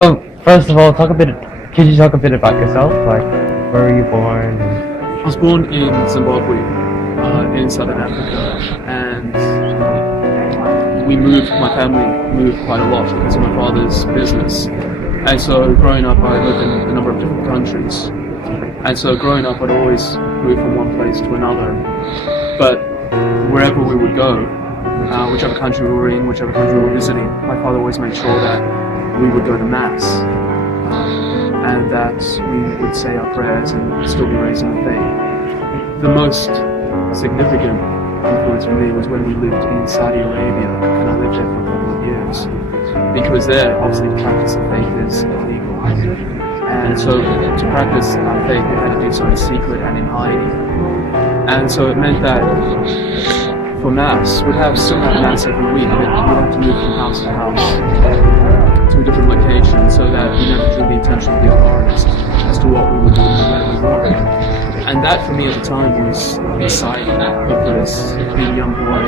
So, first of all, could you talk a bit about yourself? Like, where were you born? I was born in Zimbabwe, in southern Africa, and my family moved quite a lot because of my father's business. And so growing up, I lived in a number of different countries. And so growing up, I'd always move from one place to another. But wherever we would go, whichever country we were in, whichever country we were visiting, my father always made sure that we would go to Mass, and that we would say our prayers and still be raised in the faith. The most significant influence for me was when we lived in Saudi Arabia, and I lived there for a couple of years, because there, obviously, the practice of faith is illegal. And so to practice our faith, we had to do so in secret and in hiding. And so it meant that for Mass, we'd still have Mass every week, but we'd have to move from house to house to a different location so that we never drew the attention of the authorities as to what we would do and where we were. And that for me at the time was exciting, because being a young boy,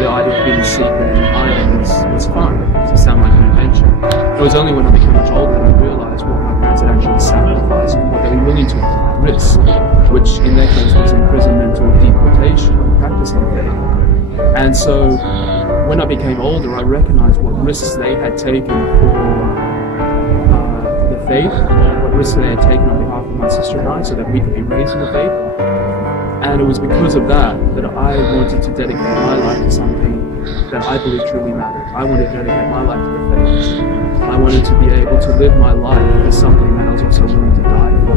the idea of being secret and hiding was fun. It sounded like an adventure. It was only when I became much older that I realized what my parents had actually sacrificed and what they were willing to risk, which in their case was imprisonment or deportation for practicing faith. And so when I became older, I recognized what risks they had taken for the faith, what risks they had taken on behalf of my sister and I, so that we could be raised in the faith. And it was because of that I wanted to dedicate my life to something that I believe truly mattered. I wanted to dedicate my life to the faith. I wanted to be able to live my life as something that I was also willing to die for.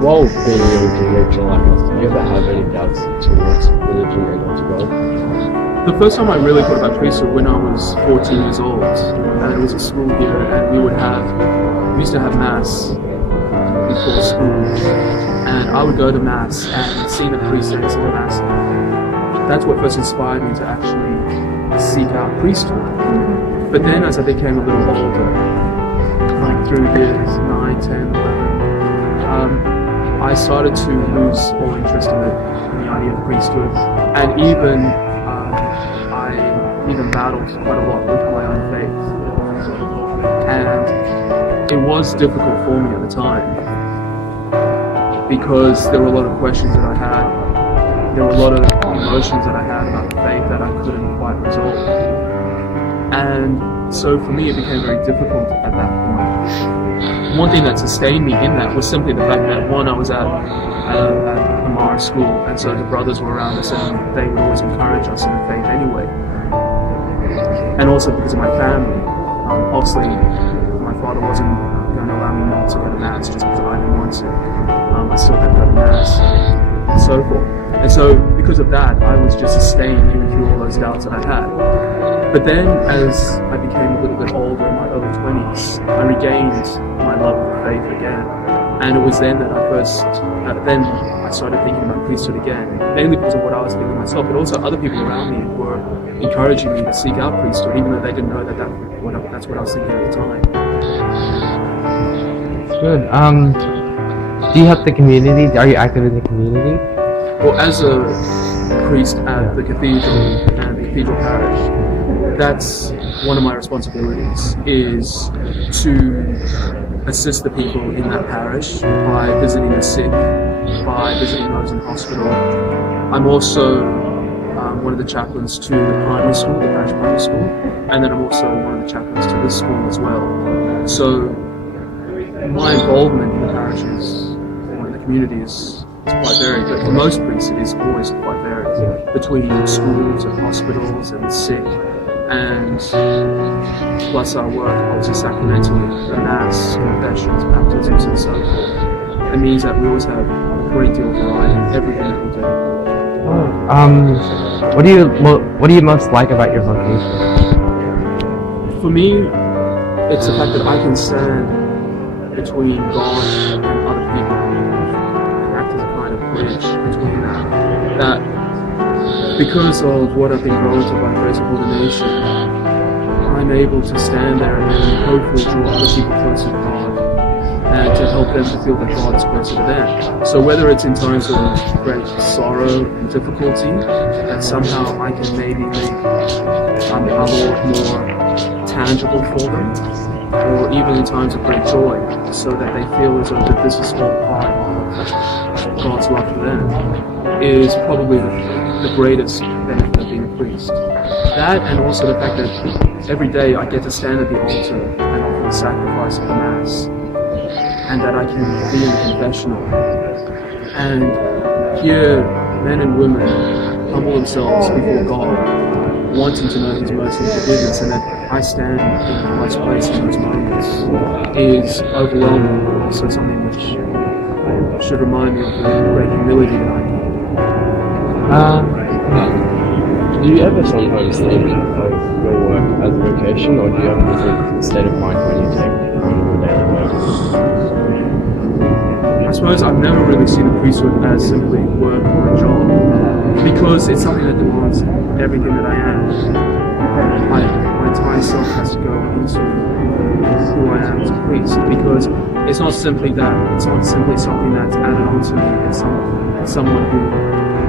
While being a young teenager like us, did you ever have any doubts towards religion and not to God? The first time I really thought about priesthood when I was 14 years old, and it was a school year, and we used to have Mass before school, and I would go to Mass and see the priest in the Mass. That's what first inspired me to actually seek out priesthood. But then as I became a little older, like through years 9, 10, 11, I started to lose all interest in the idea of priesthood, and I even battled quite a lot with my own faith. And it was difficult for me at the time, because there were a lot of questions that I had, there were a lot of emotions that I had about the faith that I couldn't quite resolve. And so for me it became very difficult at that point. One thing that sustained me in that was simply the fact that, one, I was at a Mara school, and so the brothers were around us and they would always encourage us in the faith anyway. And also because of my family. Obviously, my father wasn't going to allow me not to go to Mass just because I didn't want to. I still had to go to Mass and so forth. And so because of that, I was just sustained even through all those doubts that I had. But then as I became a little bit older, in my early 20s, I regained my love of faith again. And it was then that I started thinking about priesthood again, mainly because of what I was feeling myself, but also other people around me were encouraging me to seek out priesthood, even though they didn't know that's what I was thinking at the time. Good. Do you help the community? Are you active in the community? Well, as a priest at the cathedral and the cathedral parish, that's one of my responsibilities, is to assist the people in that parish by visiting the sick, by visiting those in hospital. I'm also one of the chaplains to the primary school, the parish primary school, and then I'm also one of the chaplains to this school as well. So my involvement in the parishes or in the community is quite varied, but for most priests it is always quite varied, between schools and hospitals and the sick, and plus our work obviously sacramentally, the Mass, confessions, baptisms and so forth. It means that we always have a great deal of variety in everything that we do. What do you most like about your vocation? For me, it's the fact that I can stand between God and other people and act as a kind of bridge between that. That because of what I've been grown to by grace of ordination, I'm able to stand there and hopefully draw other people closer to God. and to help them to feel that God is closer to them. So whether it's in times of great sorrow and difficulty, that somehow I can maybe make our Lord more tangible for them, or even in times of great joy, so that they feel as though that this is all part of God's love for them, is probably the greatest benefit of being a priest. That, and also the fact that every day I get to stand at the altar and offer the sacrifice of the Mass, and that I can be in the confessional and hear men and women humble themselves before God, wanting to know His mercy and forgiveness, and that I stand in God's place in those moments, is overwhelming, but also something which should remind me of the great humility that I need. Do you ever sometimes think of your work as a vocation, or do you have a different state of mind when you take on your daily work? I suppose I've never really seen the priesthood as simply work or a job, because it's something that demands everything that I am. My entire self has to go into who I am as a priest, because it's not simply that. It's not simply something that's added on to me. It's someone who,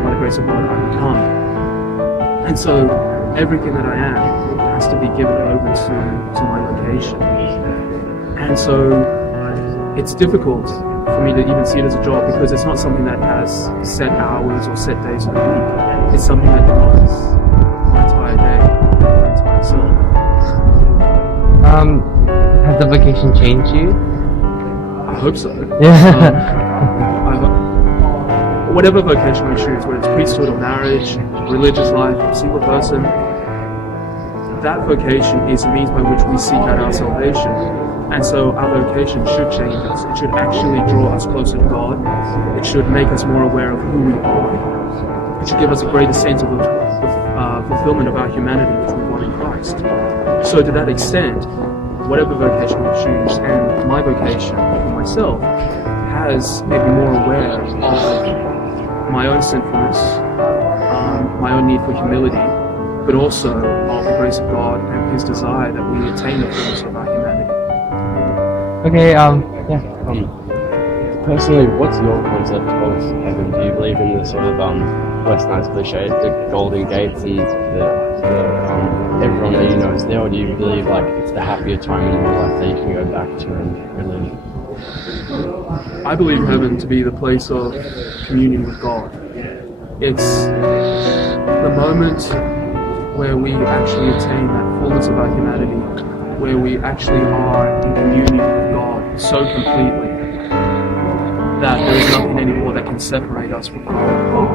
by the grace of God, I become. And so everything that I am has to be given over to my vocation. And so it's difficult for me to even see it as a job, because it's not something that has set hours or set days of the week. It's something that demands my entire day, my entire self. Has the vocation changed you? I hope so. Yeah. I hope. Whatever vocation we choose, whether it's priesthood or marriage, religious life, or single person, that vocation is a means by which we seek out our salvation. And so our vocation should change us. It should actually draw us closer to God. It should make us more aware of who we are. It should give us a greater sense of the fulfillment of our humanity which we want in Christ. So to that extent, whatever vocation we choose, and my vocation for myself has made me more aware of my own sinfulness, my own need for humility, but also of the grace of God and His desire that we attain the fullness of our humanity. Okay, yeah. Personally, what's your concept of heaven? Do you believe in the sort of West Nice cliche, the golden gates and the everyone that you know is there, or do you believe like it's the happier time in your life that you can go back to and relive? I believe heaven to be the place of communion with God. It's the moment where we actually attain that fullness of our humanity, where we actually are in communion with God so completely that there is nothing anymore that can separate us from God.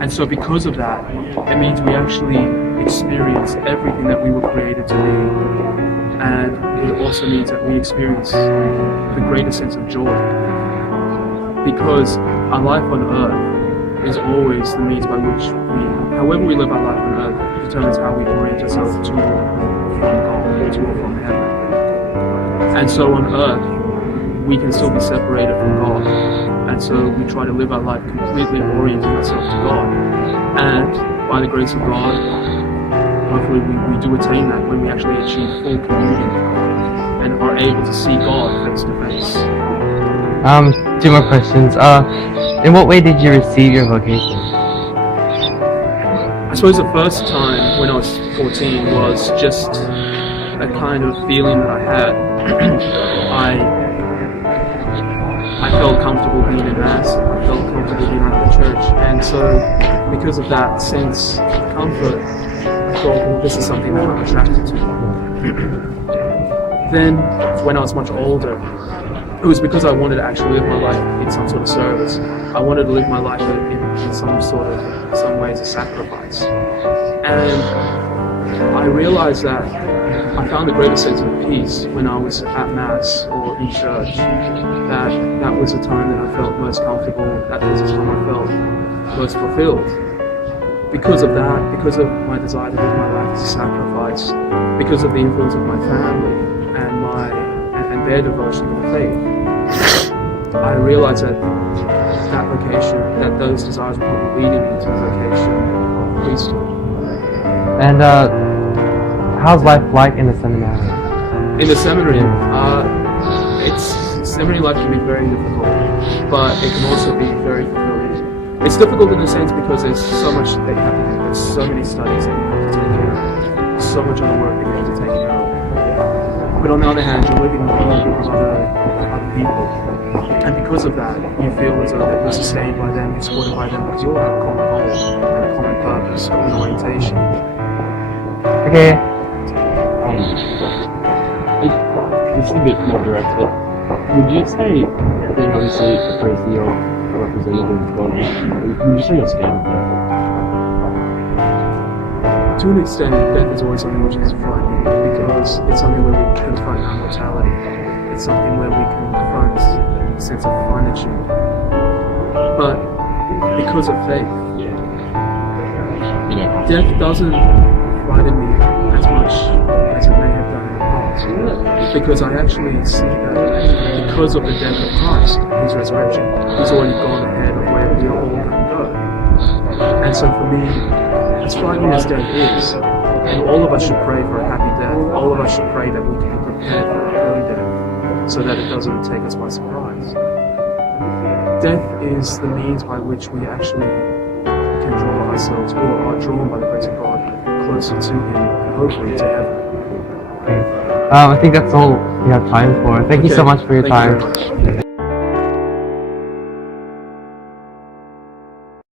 And so because of that, it means we actually experience everything that we were created to be. And it also means that we experience the greatest sense of joy, because our life on earth is always the means by which however we live our life on earth determines how we orient ourselves to or from God, to or from heaven. And so on earth, we can still be separated from God, and so we try to live our life completely orienting ourselves to God. And by the grace of God, hopefully we do attain that when we actually achieve full communion with God and are able to see God face to face. Two more questions. In what way did you receive your vocation? I suppose the first time when I was 14 was just a kind of feeling that I had. I felt comfortable being in Mass, I felt comfortable being at the church, and so because of that sense of comfort, I thought, well, this is something that I'm attracted to. Then, when I was much older, it was because I wanted to actually live my life in some sort of service. I wanted to live my life in some ways a sacrifice. And I realized that I found the greatest sense of peace when I was at Mass or in church. That was the time that I felt most comfortable, that was the time I felt most fulfilled. Because of that, because of my desire to live my life as a sacrifice, because of the influence of my family and their devotion to the faith, I realized that vocation, that those desires were probably leading me to the vocation of priesthood. And how's life like in the seminary? In the seminary, Seminary life can be very difficult, but it can also be very fulfilling. It's difficult in a sense because there's so much that you have to do. There's so many studies that you have to take care of, so much other work that you have to take care of. But on the other hand, you're living in a group of other people, and because of that, you feel as though that you're sustained by them, you're supported by them, because you all have a common goal, and a common purpose, common orientation. Okay. This is a bit more direct, but would you say that obviously the person you're representing is gone? Would you say you're scared of death? To an extent, death is always something which is frightening because it's something where we confront our mortality. It's something where we can confront a sense of finitude. But because of faith, death doesn't frighten me as much as it may have done in the past. Because I actually see that because of the death of Christ, His resurrection, He's already gone ahead of where we are all going to go. And so for me, as frightening as death is, and all of us should pray for a happy death, all of us should pray that we can be prepared for an early death, so that it doesn't take us by surprise. Death is the means by which we actually can draw ourselves, or are drawn by the grace of God, closer to Him, and hopefully to heaven. I think that's all we have time for. Thank you so much for your Thank you time. very much.